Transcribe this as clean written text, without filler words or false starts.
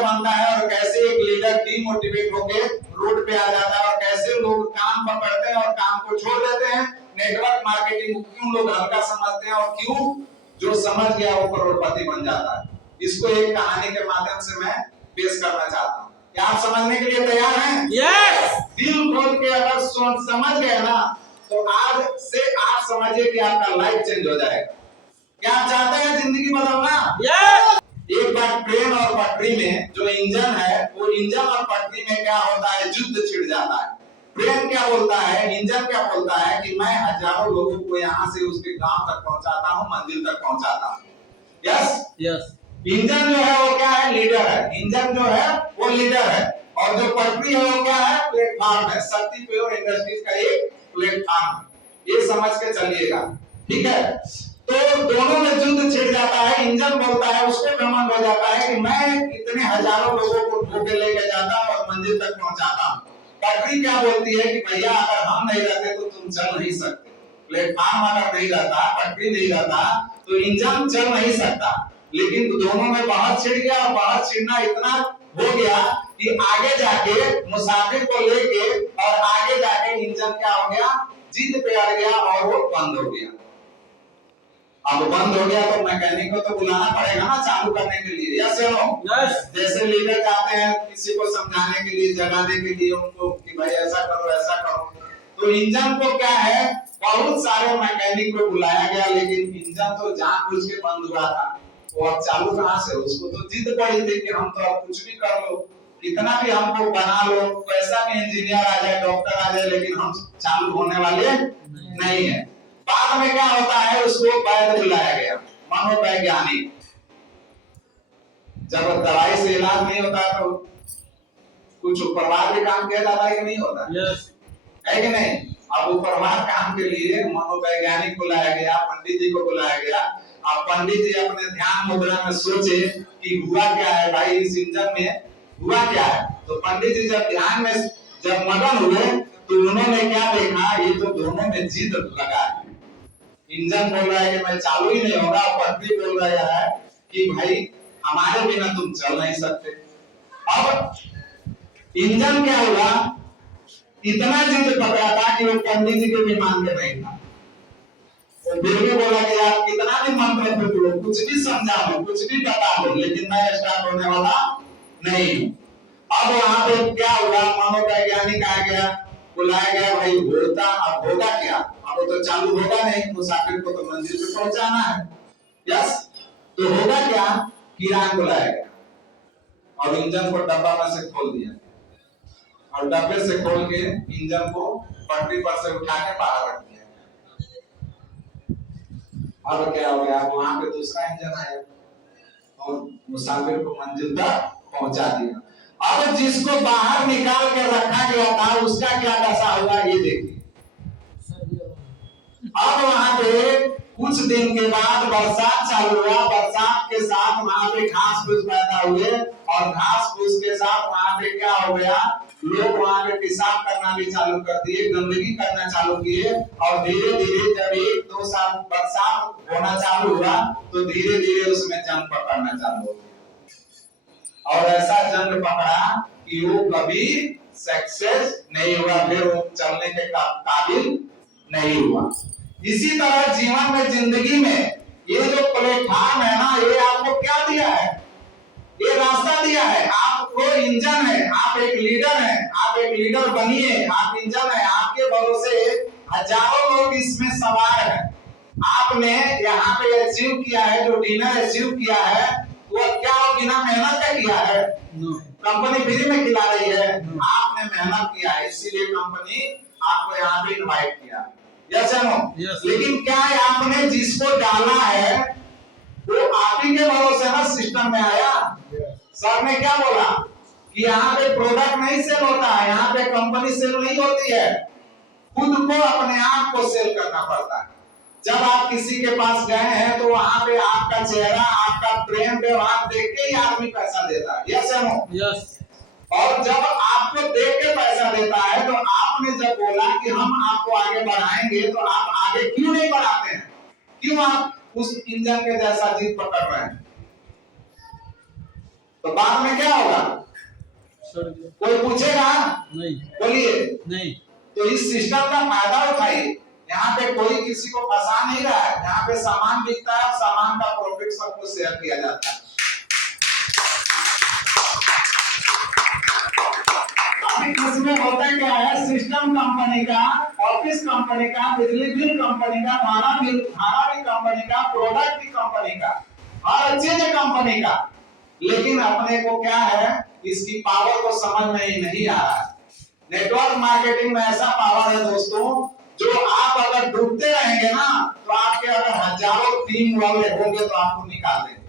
Leader बनता है और कैसे एक लीडर डीमोटिवेट होके रोड पे आ जाता है और कैसे लोग काम पकड़ते हैं और काम को छोड़ देते हैं। नेटवर्क मार्केटिंग को क्यों लोग हल्का समझते हैं और क्यों जो समझ गया वो करोड़पति बन जाता है। इसको एक कहानी के माध्यम से मैं पेश करना चाहता हूँ। क्या आप समझने के लिए तैयार हैं? यस। दिल खोल के अगर समझ गए ना तो आज से आप समझिए कि आपका लाइफ चेंज हो जाएगा। क्या आप चाहते हैं जिंदगी बदलना? यस। एक बार ट्रेन और पटरी में जो इंजन है वो इंजन और पटरी में क्या होता है, युद्ध छिड़ जाता है। ट्रेन क्या बोलता है, इंजन क्या बोलता है कि मैं हजारों लोगों को यहाँ से उसके गांव तक पहुंचाता हूँ, मंजिल तक पहुंचाता हूँ। Yes yes. इंजन जो है वो क्या है, लीडर है। इंजन जो है वो लीडर है और जो पटरी है वो क्या है, प्लेटफॉर्म है। शक्ति प्योर इंडस्ट्रीज का एक प्लेटफॉर्म है। ये समझ के चलिएगा, ठीक है। तो दोनों में युद्ध छिड़ जाता है। इंजन बोलता है, उसको घमंड हो जाता है कि मैं इतने हजारों लोगों को ढोके लेके जाता हूं और मंजिल तक पहुंचाता हूं। पटरी क्या बोलती है कि भैया अगर हम नहीं रहते तो तुम चल नहीं सकते। प्लेटफॉर्म अगर नहीं रहता, पटरी नहीं रहता तो इंजन चल नहीं सकता। लेकिन दोनों में बहस छिड़ गया और बहस छिड़ना इतना हो गया कि आगे जाके मुसाफिर को लेके और आगे जाके इंजन क्या हो गया, जिद पे अड़ गया और वो बंद हो गया। अब बंद हो गया तो मैकेनिक को तो बुलाना पड़ेगा ना चालू करने के लिए। यस या नो? यस। जैसे लीडर जाते हैं किसी को समझाने के लिए, जगाने के लिए उनको कि भाई ऐसा करो ऐसा करो, तो इंजन को क्या है, बहुत सारे मैकेनिक को बुलाया गया लेकिन इंजन तो जानबूझ के बंद हुआ था। वो अब चालू कहां से? उसको तो जिद पड़ी थी कि हम तो अब कुछ भी कर लो, कितना भी हमको बना लो, कैसा भी इंजीनियर आ जाए, डॉक्टर आ जाए, लेकिन हम चालू होने वाले नहीं है। बाद में क्या होता है, उसको वैद्य बुलाया गया, मनोवैज्ञानिक। जब दवाई से इलाज नहीं होता तो कुछ उपरवार भी काम किया जाता है कि नहीं होता? यस। है कि नहीं? अब उपरवार काम के लिए मनोवैज्ञानिक बुलाया गया, पंडित जी को बुलाया गया। अब पंडित जी अपने ध्यान मुद्रा में सोचे कि हुआ क्या है भाई, इस इंजन में हुआ क्या है। तो पंडित जी जब ध्यान में जब मगन हुए तो उन्होंने क्या देखा, ये तो दोनों में जिद लगा है। इंजन बोल रहा है कि मैं चालू ही नहीं होगा, पटरी बोल रहा है कि भाई हमारे बिना तुम चल नहीं सकते। अब इंजन क्या हुआ, इतना जिद पकड़ा था कि वो पंडित जी को भी मानते नहीं था। तो फिर भी बोला कि आप कितना भी मंत्र फूक लो, कुछ भी समझा लो, कुछ भी बता लो, लेकिन मैं स्टार्ट होने वाला नहीं हूं। अब वहां पे क्या हुआ, मनोवैज्ञानिक आ गया, बुलाया गया, भाई होता अब होगा क्या, अब तो चालू होगा नहीं, मुसाफिर को तो मंजिल पे पहुंचाना है। यस, तो होगा क्या, किरान बुलाया गया और इंजन को डब्बा में से खोल दिया और डब्बे से खोल के इंजन को पटरी पर से उठा के बाहर रख दिया। अब क्या हो गया, वहां पे दूसरा इंजन आया और मुसाफिर को मंजिल तक पहुंचा दिया। अब जिसको बाहर निकाल के रखा गया था उसका क्या दशा हुआ ये देखिए। अब वहां पे कुछ दिन के बाद बरसात चालू हुआ, बरसात के साथ वहां पे घास फूस पैदा हुए और घास फूस के साथ वहां पे क्या हो गया, लोग वहां पे पेशाब करना भी चालू कर दिए, गंदगी करना चालू किए और धीरे धीरे जब 1-2 साल बरसात होना चालू हुआ तो धीरे धीरे उसमें जंग पकड़ना चालू हो गया और ऐसा जंग पकड़ा कि वो कभी सक्सेस नहीं हुआ, फिर वो चलने के काबिल नहीं हुआ। इसी तरह जीवन में, जिंदगी में ये जो प्लेटफॉर्म है ना, ये आपको क्या दिया है, ये रास्ता दिया है। आपको इंजन है, आप एक लीडर हैं, आप एक लीडर बनिए, आप इंजन है, आपके भरोसे हजारों लोग इसमें सवार हैं। आपने यहाँ पे अचीव किया है, जो डिनर अचीव किया है वो क्या बिना मेहनत का किया है? कंपनी फ्री में खिला रही है? आपने मेहनत किया है, इसीलिए कंपनी आपको यहाँ पे इनवाइट किया। यस या नो? लेकिन क्या है, आपने जिसको डाला है वो आप ही के भरोसे ना सिस्टम में आया। सर ने क्या बोला कि यहाँ पे प्रोडक्ट नहीं सेल होता है, यहाँ पे कंपनी सेल नहीं होती है, खुद को अपने आप को सेल करना पड़ता है। जब आप किसी के पास गए हैं तो वहां पे आपका चेहरा, आपका प्रेम व्यवहार देख के ही आदमी पैसा देता है। यस या नो? यस। और जब आपको देख के पैसा देता है तो आपने जब बोला कि हम आपको आगे बढ़ाएंगे तो आप आगे क्यों नहीं बढ़ाते हैं? क्यों आप उस इंजन के जैसा जिद पकड़ रहे हैं? तो बाद में क्या होगा, कोई पूछेगा नहीं, बोलिए नहीं। तो इस सिस्टम का फायदा उठाइए। यहाँ पे कोई किसी को फंसा नहीं रहा है, यहाँ पे सामान बिकता है, सामान का प्रॉफिट सबको शेयर किया जाता है। अभी इसमें होता क्या है, सिस्टम कंपनी का, ऑफिस कंपनी का, बिजली बिल कंपनी का, भाड़ा भी कंपनी का, प्रोडक्ट भी कंपनी का, हर चीज कंपनी का, लेकिन अपने को क्या है, इसकी पावर को समझ में ही नहीं आ रहा है। नेटवर्क मार्केटिंग में ऐसा पावर है दोस्तों, जो आप अगर डूबते रहेंगे ना, तो आपके अगर हजारों टीम वाले होंगे तो आपको निकाल देंगे।